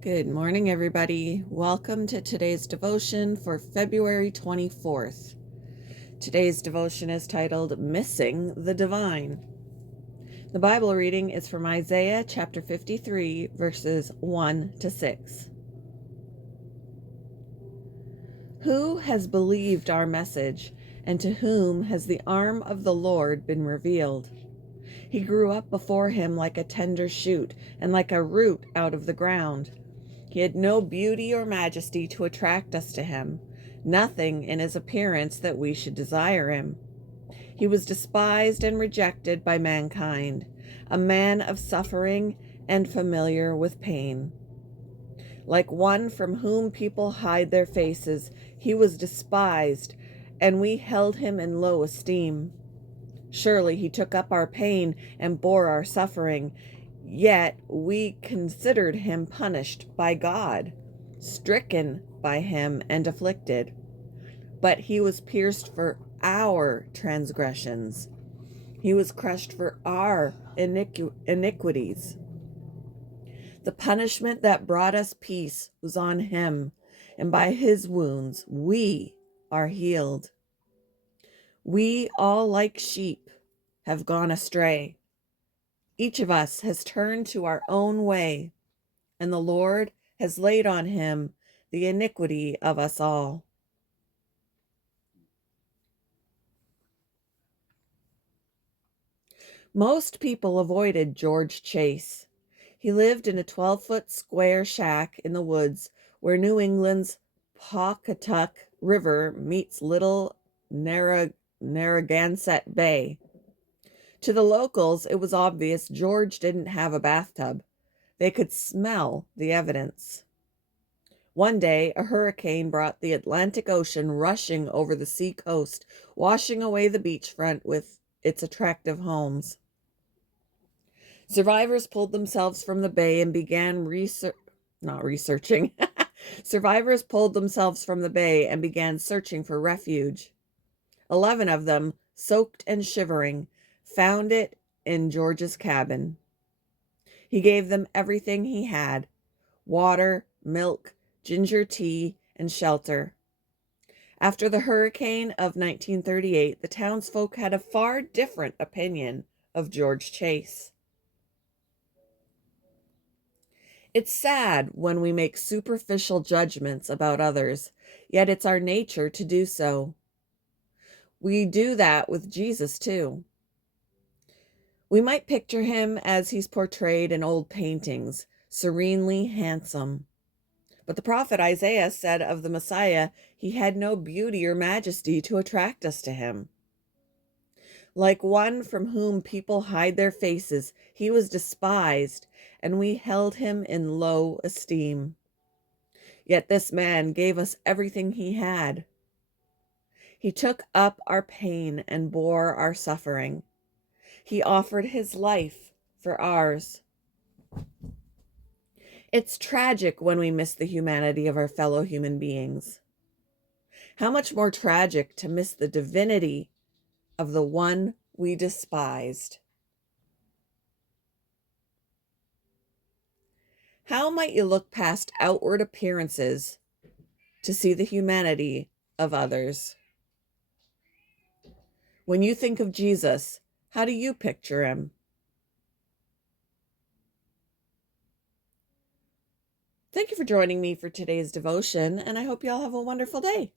Good morning, everybody. Welcome to today's devotion for February 24th. Today's devotion is titled Missing the Divine. The Bible reading is from Isaiah chapter 53, verses 1 to 6. Who has believed our message, and to whom has the arm of the Lord been revealed? He grew up before him like a tender shoot, and like a root out of the ground. He had no beauty or majesty to attract us to him, nothing in his appearance that we should desire him. He was despised and rejected by mankind, a man of suffering and familiar with pain. Like one from whom people hide their faces, he was despised, and we held him in low esteem. Surely he took up our pain and bore our suffering, yet we considered him punished by God, stricken by him and afflicted. But he was pierced for our transgressions, he was crushed for our iniquities. The punishment that brought us peace was on him, and by his wounds we are healed. We all, like sheep, have gone astray. Each of us has turned to our own way, and the Lord has laid on him the iniquity of us all. Most people avoided George Chase. He lived in a 12-foot square shack in the woods where New England's Pawcatuck River meets Little Narragansett Bay. To the locals, it was obvious George didn't have a bathtub. They could smell the evidence. One day, a hurricane brought the Atlantic Ocean rushing over the sea coast, washing away the beachfront with its attractive homes. Survivors pulled themselves from the bay and began not researching. Survivors pulled themselves from the bay and began searching for refuge. 11 of them, soaked and shivering, found it in George's cabin. He gave them everything he had: water, milk, ginger tea, and shelter. After the hurricane of 1938, the townsfolk had a far different opinion of George Chase. It's sad when we make superficial judgments about others, yet it's our nature to do so. We do that with Jesus too. We might picture him as he's portrayed in old paintings, serenely handsome. But the prophet Isaiah said of the Messiah, he had no beauty or majesty to attract us to him. Like one from whom people hide their faces, he was despised, and we held him in low esteem. Yet this man gave us everything he had. He took up our pain and bore our suffering. He offered his life for ours. It's tragic when we miss the humanity of our fellow human beings. How much more tragic to miss the divinity of the one we despised. How might you look past outward appearances to see the humanity of others? When you think of Jesus, how do you picture him? Thank you for joining me for today's devotion, and I hope you all have a wonderful day.